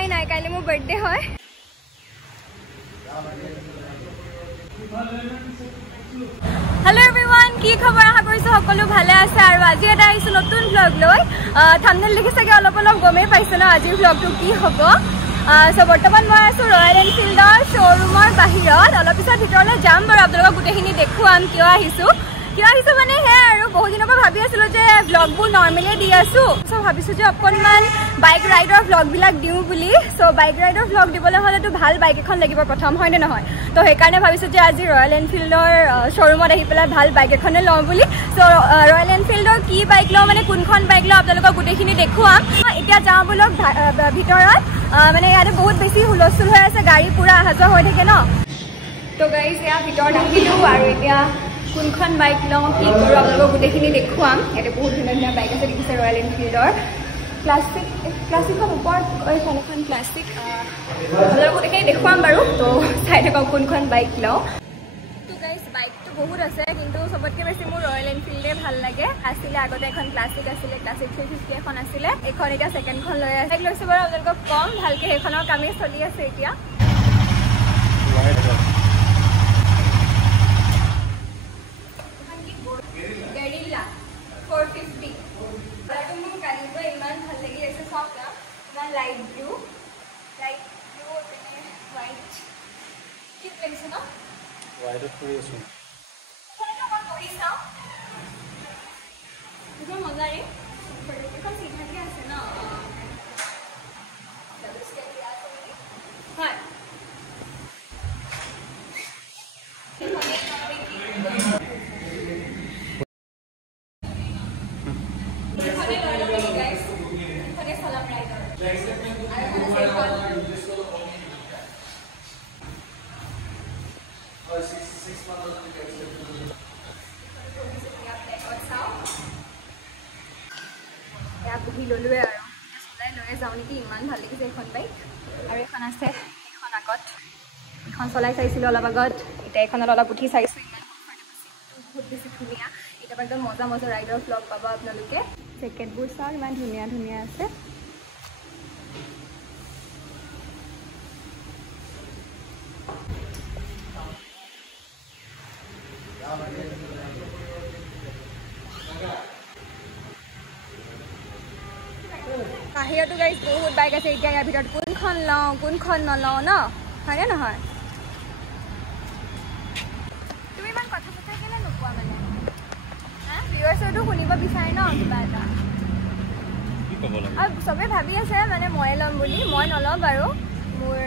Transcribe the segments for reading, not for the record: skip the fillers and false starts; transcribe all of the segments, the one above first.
উপায় নাই, কাইলৈ মোৰ বাৰ্থডে হয়। হেল্ল' এভৰিৱান, কি খবৰ? আশা কৰিছোঁ সকলো ভালে আছে। আৰু আজি এটা আহিছোঁ নতুন ভ্লগ লৈ। থাম্বনেইল দেখি চাগে অলপ গমেই পাইছে ন আজিৰ ভ্লগটো কি হ'ব। চ' বৰ্তমান মই আছোঁ ৰয়েল এনফিল্ডৰ শ্ব'ৰুমৰ বাহিৰত। অলপ পিছত ভিতৰলৈ যাম বাৰু, আপোনালোকক গোটেইখিনি দেখুৱাম কিয় আহিছোঁ মানে সেয়াই আৰু বহুত দিনৰ পৰা ভাবি আছিলোঁ যে ভ্লগবোৰ নৰ্মেলি দি আছোঁ। চ' ভাবিছোঁ যে অকণমান বাইক ৰাইডৰ ভ্লগবিলাক দিওঁ বুলি। চ' বাইক ৰাইডৰ ভ্লগ দিবলৈ হ'লেতো ভাল বাইক এখন লাগিব প্ৰথম, হয়নে নহয়? তো সেইকাৰণে ভাবিছোঁ যে আজি ৰয়েল এনফিল্ডৰ শ্ব'ৰুমত আহি পেলাই ভাল বাইক এখনে লওঁ বুলি। চ' ৰয়েল এনফিল্ডৰ কি বাইক লওঁ, মানে কোনখন বাইক লওঁ আপোনালোকক গোটেইখিনি দেখুৱাম। এতিয়া যাওঁ বোলক ভিতৰত। মানে ইয়াতে বহুত বেছি হুলস্থুল হৈ আছে, গাড়ী পুৰা অহা যোৱা হৈ থাকে ন। তো গাড়ী এয়া ভিতৰত আহিলোঁ আৰু এতিয়া কোনখন বাইক লওঁ কি কৰোঁ আপোনালোকক গোটেইখিনি দেখুৱাম। ইয়াতে বহুত ধুনীয়া বাইক আছে, দেখিছে ৰয়েল এনফিল্ডৰ। ক্লাছিকৰ ওপৰত এইখন এখন ক্লাছিক, আপোনালোকক গোটেইখিনি দেখুৱাম বাৰু। তো চাই থাকক কোনখন বাইক লওঁ। তো গাইজ বাইকটো বহুত আছে, কিন্তু চবতকৈ বেছি মোৰ ৰয়েল এনফিল্ডে ভাল লাগে। আছিলে আগতে এখন ক্লাছিক আছিলে, ক্লাছিক 350 এখন আছিলে। এইখন এতিয়া ছেকেণ্ডখন লৈ আছে, লৈছোঁ বাৰু আপোনালোকক কম ভালকৈ। সেইখনৰ কামেই চলি আছে এতিয়া। গেৰিলা 450 মোৰ কালিটো ইমান ভাল লাগি আছে। চাওক না, ইমান লাইট ব্লু হোৱাইট কি লাগিছে ন? হোৱাইটত কৰি আছোঁ অকণ কৰি চাওঁ। এইখন মজাৰে এইখন চিধাকৈ আছে ন? হয়, বহি ল'লোৱে আৰু চলাই লৈয়ে যাওঁ নেকি, ইমান ভাল লাগিছে এইখন বাইক। আৰু এখন আছে এইখন আগত, এখন চলাই চাইছিলোঁ অলপ আগত, এতিয়া এইখনত অলপ উঠি চাইছোঁ। ইমান বহুত বেছি ধুনীয়া। এতিয়া একদম মজা ৰাইডৰ ভ্লগ পাব আপোনালোকে। জেকেটবোৰ চাওক, ইমান ধুনীয়া আছে। বাহিৰতো গাড়ী বহুত বাইক আছে। এতিয়া ইয়াৰ ভিতৰত কোনখন লওঁ কোনখন নলওঁ ন, হয়নে নহয়? তুমি ইমান কথা কেলে নোকোৱা মানে? ভিউৱাৰ্ছেতো শুনিব বিচাৰে ন কিবা এটা। আৰু চবেই ভাবি আছে মানে ময়ে ল'ম বুলি। মই নলওঁ বাৰু, মোৰ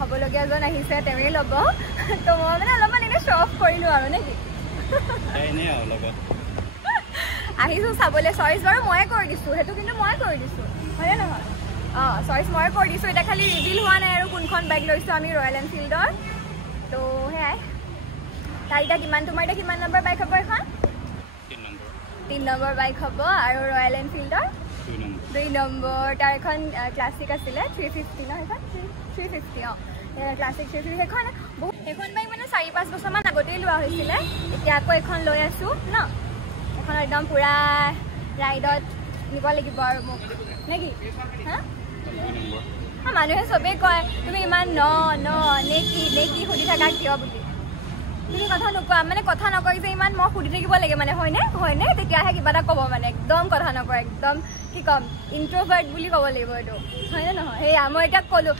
হ'বলগীয়াজন আহিছে, তেওঁৱে ল'ব। তো মই মানে অলপমান এনেই শ্ব' অফ কৰিলোঁ আৰু নেকি। আহিছোঁ চাবলৈ। চইচ বাৰু ময়ে কৰি দিছোঁ, সেইটো কিন্তু ময়ে কৰি দিছোঁ, হয়নে নহয়? চইচ ময়ে কৰি দিছোঁ। এতিয়া খালি ৰিভিল হোৱা নাই আৰু কোনখন বাইক লৈছোঁ আমি ৰয়েল এনফিল্ডৰ। তো সেয়াই। তাৰ এতিয়া কিমান, তোমাৰ এতিয়া কিমান নম্বৰ বাইক হ'ব? এখন 3 নম্বৰ বাইক হ'ব। আৰু ৰয়েল এনফিল্ডৰ 2 নম্বৰ। তাৰ এখন ক্লাছিক আছিলে 350 ন? সেইখন 350 ক্লাছিক 350। সেইখন বাইক মানে 4-5 বছৰমান আগতেই লোৱা হৈছিলে। এতিয়া আকৌ এখন লৈ আছোঁ ন। এখন একদম পুৰা ৰাইডত নিব লাগিব আৰু মোক, নে কি? মানুহে চবেই কয় তুমি ইমান নে কি সুধি থাকা কিয় বুলি। তুমি কথা নোকোৱা, মানে কথা নকয় যে ইমান মই সুধি থাকিব লাগে মানে, হয়নে? তেতিয়াহে কিবা এটা ক'ব মানে। একদম কথা নকয়, একদম কি ক'ম, ইণ্ট্ৰভাৰ্ট বুলি ক'ব লাগিব এইটো, হয়নে নহয়? সেয়া মই এতিয়া ক'লোঁ,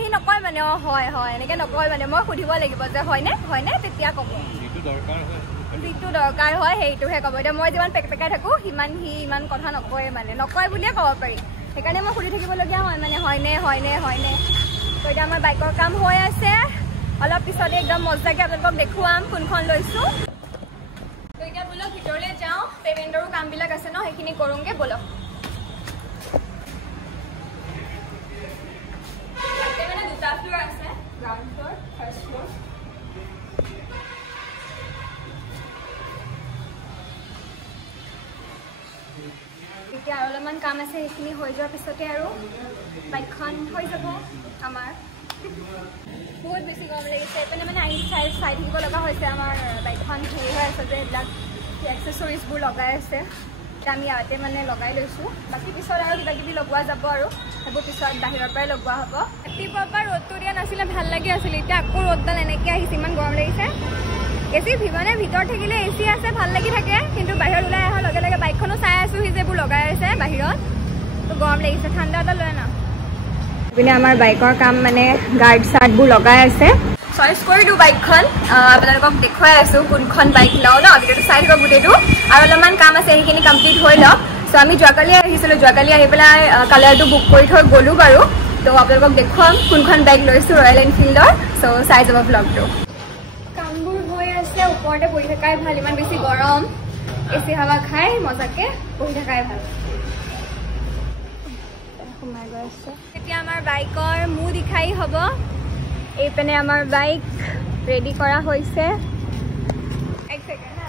সি নকয় মানে হয় এনেকৈ নকয় মানে। মই সুধিব লাগিব যে হয়নে, তেতিয়া ক'ব। যিটো দৰকাৰ হয় সেইটোহে ক'ব। এতিয়া মই যিমান পেকপেকাই থাকোঁ সিমান সি ইমান কথা নকয় মানে, নকয় বুলিয়ে ক'ব পাৰি। সেইকাৰণে মই সুধি থাকিবলগীয়া হয় মানে, হয়নে। তো এতিয়া আমাৰ বাইকৰ কাম হৈ আছে। অলপ পিছতে একদম মজাকৈ আপোনালোকক দেখুৱাম কোনখন লৈছোঁ। তো এতিয়া বোলক ভিতৰলৈ যাওঁ, পে'মেণ্টৰো কামবিলাক আছে ন, সেইখিনি কৰোঁগৈ ব'লক। মানে 2টা ফ্ল'ৰ আছে, গ্ৰাউণ্ড ফ্ল'ৰ, ফাৰ্ষ্ট ফ্ল'ৰ। এতিয়া আৰু অলপমান কাম আছে, সেইখিনি হৈ যোৱাৰ পিছতে আৰু বাইকখন হৈ যাব আমাৰ। বহুত বেছি গৰম লাগিছে, এইপিনে মানে আহি চাই থাকিব লগা হৈছে। আমাৰ বাইকখন হেৰি হৈ আছে যে এইবিলাক এক্সেছৰিজবোৰ লগাই আছে, এতিয়া আমি ইয়াতে মানে লগাই লৈছোঁ। বাকী পিছত আৰু কিবাকিবি লগোৱা যাব আৰু। সেইবোৰ পিছত বাহিৰৰ পৰাই লগোৱা হ'ব ৰাতিপুৱাৰ পৰা ৰ'দটো দিয়া নাছিলে ভাল লাগি আছিলে এতিয়া আকৌ ৰ'দডাল এনেকৈ আহিছে ইমান গৰম লাগিছে এচি মানে ভিতৰত থাকিলে এচি আছে ভাল লাগি থাকে কিন্তু বাহিৰত ওলাই অহাৰ লগে লগে বাইকখনো চাই আছোঁ সি যেবোৰ লগাই আছে বাহিৰত তো গৰম লাগিছে ঠাণ্ডা এটা লৈ না পিনে আমাৰ বাইকৰ কাম মানে গাৰ্ড চাৰ্টবোৰ লগাই আছে চইচ কৰিলোঁ বাইকখন আপোনালোকক দেখুৱাই আছোঁ কোনখন বাইক লওঁ ন ভিডিঅ'টো চাই থাকক গোটেইটো আৰু অলপমান কাম আছে সেইখিনি কমপ্লিট হৈ লওক চ' আমি যোৱাকালি আহিছিলোঁ যোৱাকালি আহি পেলাই কালাৰটো বুক কৰি থৈ গ'লোঁ বাৰু তো আপোনালোকক দেখুৱাম কোনখন বাইক লৈছোঁ ৰয়েল এনফিল্ডৰ চ' চাই যাব ব্লগটো কামবোৰ হৈ আছে ওপৰতে বহি থকাই ভাল ইমান বেছি গৰম এচি হাৱা খাই মজাকৈ বহি থকাই ভাল সোমাই গৈ আছে এতিয়া আমাৰ বাইকৰ মূৰ দেখাই হ'ব এইপিনে আমাৰ বাইক ৰেডি কৰা হৈছে এক ছেকেণ্ড হা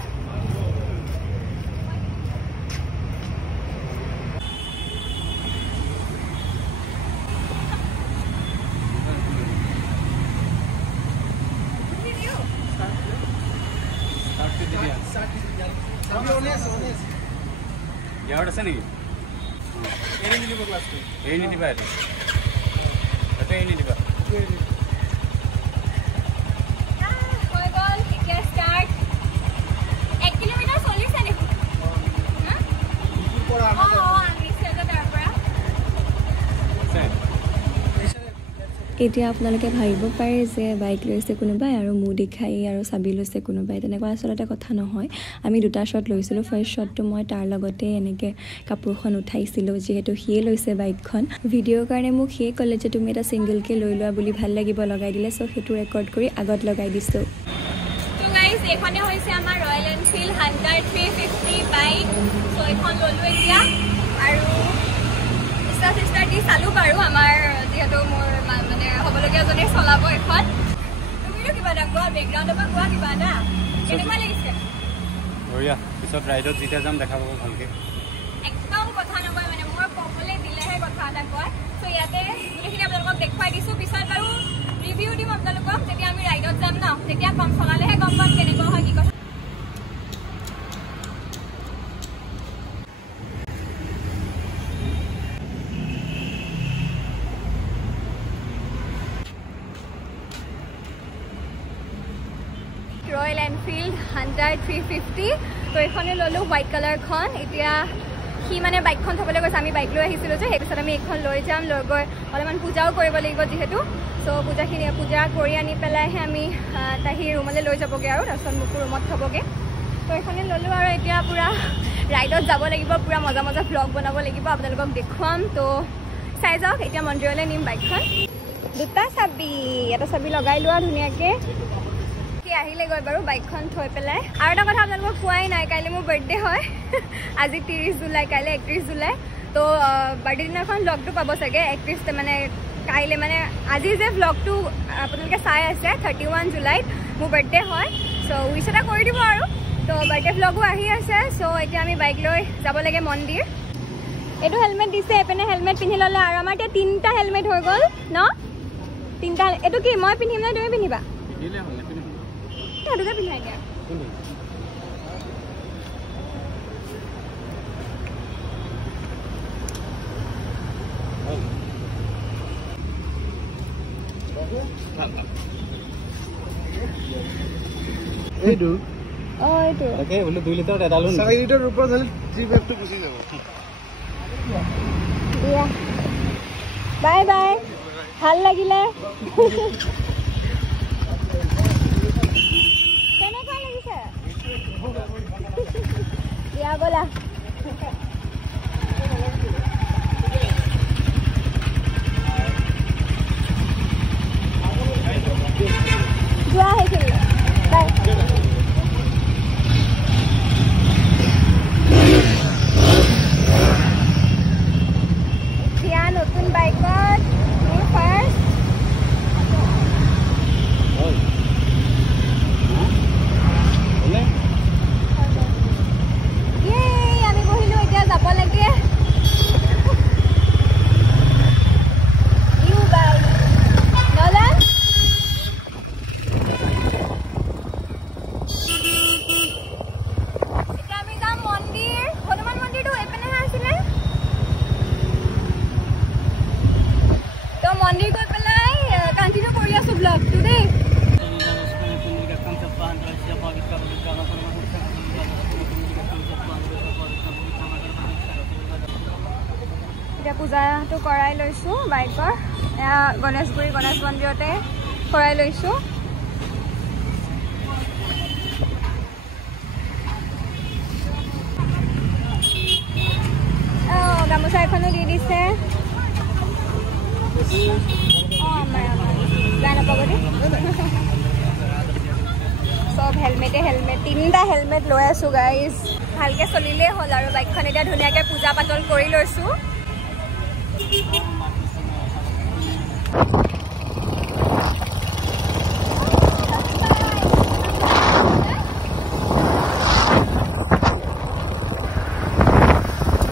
ইয়াত আছে নেকি এৰি নিদিব ক্লাছটো এৰি নিদিবা এইটো এৰি নিদিবা হৈ গ'ল এতিয়া ষ্টাৰ্ট 1 কিলোমিটাৰ চলিছে নেকি এতিয়া আপোনালোকে ভাবিব পাৰে যে বাইক লৈছে কোনোবাই আৰু মূৰ দেখাই আৰু চাবি লৈছে কোনোবাই তেনেকুৱা আচলতে কথা নহয় আমি দুটা শ্বট লৈছিলোঁ ফাৰ্ষ্ট শ্বটটো মই তাৰ লগতে এনেকৈ কাপোৰখন উঠাইছিলোঁ যিহেতু সিয়ে লৈছে বাইকখন ভিডিঅ'ৰ কাৰণে মোক সিয়ে ক'লে যে তুমি এটা ছিংগলকৈ লৈ লোৱা বুলি ভাল লাগিব লগাই দিলে চ' সেইটো ৰেকৰ্ড কৰি আগত লগাই দিছোঁ তো গাইজ এইখনে হৈছে আমাৰ ৰয়েল এনফিল্ড হাণ্টাৰ 350 বাইক চ' এইখন ল'লোঁ এতিয়া আৰু ষ্টাৰ্ট দি চালোঁ বাৰু আমাৰ যিহেতু মোৰ মানে হ'বলগীয়াজনে চলাব এখন তুমিতো কিবা এটা কোৱা বেকগ্ৰাউণ্ডৰ পৰা কোৱা কিবা এটা কেনেকুৱা লাগিছে বঢ়িয়া পিছত ৰাইডত যেতিয়া যাম দেখা পাব ভালকৈ একদম কথা নকয় মানে মোৰ ক'বলৈ দিলেহে কথা এটা কয় চ' ইয়াতে গোটেইখিনি আপোনালোকক দেখুৱাই দিছোঁ পিছত বাৰু ৰিভিউ দিম আপোনালোকক যেতিয়া আমি ৰাইডত যাম ন তেতিয়া কম চলালেহে গম পাম কেনেকুৱা হয় কি কথা ৰয়েল এনফিল্ড হাণ্টাৰ 350 তো এইখনে ল'লোঁ হোৱাইট কালাৰখন এতিয়া সি মানে বাইকখন থ'বলৈ গৈছে আমি বাইক লৈ আহিছিলোঁ যে সেইপিছত আমি এইখন লৈ যাম লৈ গৈ অলপমান পূজাও কৰিব লাগিব যিহেতু চ' পূজা কৰি আনি পেলাইহে আমি সি ৰুমলৈ লৈ যাবগৈ আৰু তাৰপিছত মোকো ৰুমত থ'বগৈ তো এইখনে ল'লোঁ আৰু এতিয়া পূৰা ৰাইডত যাব লাগিব পূৰা মজা মজা ভ্লগ বনাব লাগিব আপোনালোকক দেখুৱাম তো চাই যাওক এতিয়া মন্দিৰলৈ নিম বাইকখন দুটা চাবি এটা চাবি লগাই লোৱা ধুনীয়াকৈ আহিলে গৈ বাৰু বাইকখন থৈ পেলাই আৰু এটা কথা আপোনালোকক কোৱাই নাই কাইলৈ মোৰ বাৰ্থডে হয় আজি 30 জুলাই কাইলৈ 31 জুলাই তো বাৰ্থডে দিনাখন ভ্লগটো পাব চাগে 31 মানে কাইলৈ মানে আজি যে ভ্লগটো আপোনালোকে চাই আছে 31 জুলাইত মোৰ বাৰ্থডে হয় চ' উইচ এটা কৰি দিব আৰু তো বাৰ্থডে ভ্লগো আহি আছে চ' এতিয়া আমি বাইক লৈ যাব লাগে মন্দিৰ এইটো হেলমেট দিছে এইপিনে হেলমেট পিন্ধি ল'লে আৰু আমাৰ এতিয়া 3টা হেলমেট হৈ গ'ল ন 3টা এইটো কি মই পিন্ধিম নে তুমি পিন্ধিবা সেইটোকে পিন্ধাই দিয়া এইটো এইটো তাকে বোলে 2 লিটাৰত এটা লওঁ 4 লিটাৰ ওপৰত হ'লে 3 বেগটো গুচি যাব দিয়া বাই বাই ভাল লাগিলে কেনেকুৱা লাগিছে দিয়া ব'লা যোৱা সেইখিনি বাই দিয়া নতুন বাইকত মোৰ ফাৰ্ষ্ট পূজাটো কৰাই লৈছোঁ বাইকৰ গণেশগুৰি গণেশ মন্দিৰতে কৰাই লৈছোঁ গামোচা এখনো দি দিছে বেয়া নাপাব দেই চব হেলমেটে হেলমেট 3টা হেলমেট লৈ আছোঁ গাইজ ভালকৈ চলিলেই হ'ল আৰু বাইকখন এতিয়া ধুনীয়াকৈ পূজা পাতল কৰি লৈছোঁ